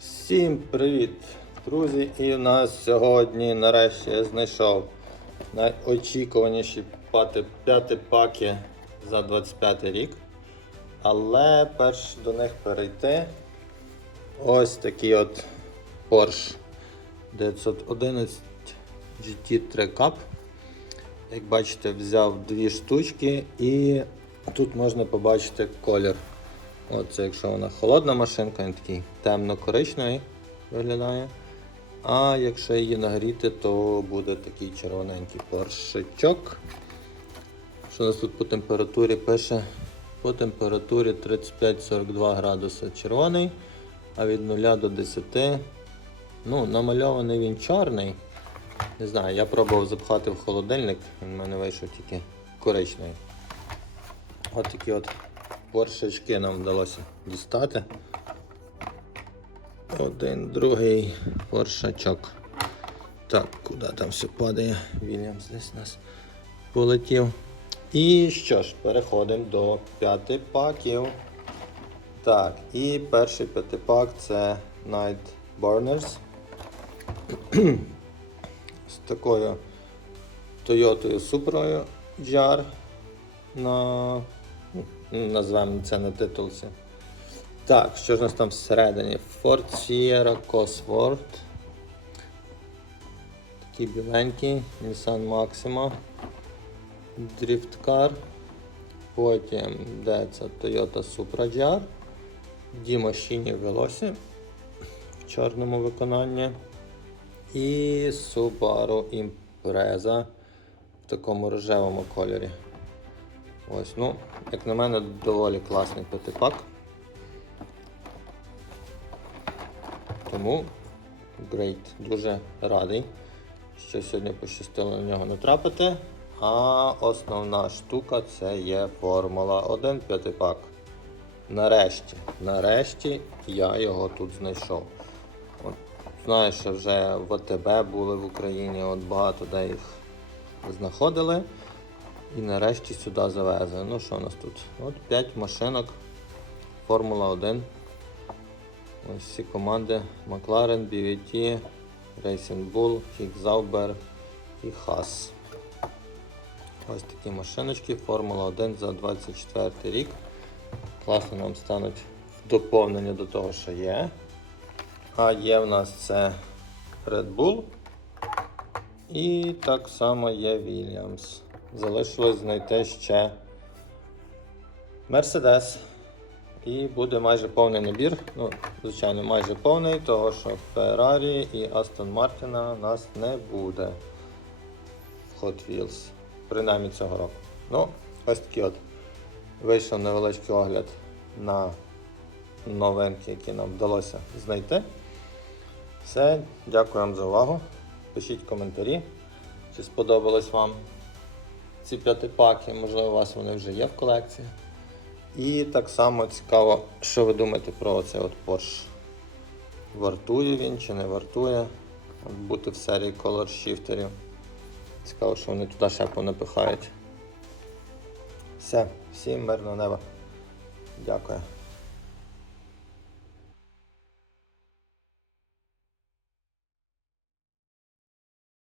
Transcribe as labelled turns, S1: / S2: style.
S1: Всім привіт, друзі! І у нас сьогодні нарешті я знайшов найочікуваніші п'яти паки за 25 рік. Але перш до них перейти, ось такий от Porsche 911 GT 3 Cup. Як бачите, взяв дві штучки і тут можна побачити колір. Оце якщо вона холодна машинка, він такий темно-коричневий виглядає. А якщо її нагріти, то буде такий червоненький поршичок. Що у нас тут по температурі пише? По температурі 35-42 градуси червоний, а від 0 до 10. Ну, намальований він чорний. Не знаю, я пробував запхати в холодильник, він в мене вийшов тільки коричневий. От такі от поршечки нам вдалося дістати. Один, другий поршачок. Так, куди там все падає? Вільямс десь нас полетів. І що ж, переходимо до п'яти паків. Так, і перший п'ятипак це Night Burners. З такою Toyota Supra GR на назвемо це на титулці. Так, що ж у нас там всередині? Ford Sierra Cosworth. Такий біленький, Nissan Maxima. Drift Car. Потім де це Toyota Supra GR. Ді машині Veloci в чорному виконанні. І Subaru Impreza в такому рожевому кольорі. Ось, ну, як на мене, доволі класний п'ятипак. Тому great, дуже радий, що сьогодні пощастило на нього натрапити. А основна штука це є Формула 1 п'ятипак. Нарешті, нарешті я його тут знайшов. От, знаю, що вже в АТБ були в Україні, от багато де їх знаходили. І нарешті сюди завезли. Ну що у нас тут? От 5 машинок. Формула 1. Ось всі команди McLaren, BVT, Racing Bull, Kick Zauber і Haas. Ось такі машиночки, Формула 1 за 24 рік. Класно нам стануть доповнення до того, що є. А є в нас це Red Bull. І так само є Williams. Залишилось знайти ще Mercedes. І буде майже повний набір. Ну, звичайно, майже повний, того що Ferrari і Aston Martin у нас не буде в Hot Wheels. Принаймні цього року. Ну, ось такий от вийшов невеличкий огляд на новинки, які нам вдалося знайти. Все, дякую вам за увагу. Пишіть коментарі, чи сподобались вам ці п'ятипаки, можливо, у вас вони вже є в колекції. І так само цікаво, що ви думаєте про оцей от Porsche. Вартує він чи не вартує бути в серії Color Shifterів. Цікаво, що вони туди ще понапихають. Все, всім мирного неба. Дякую.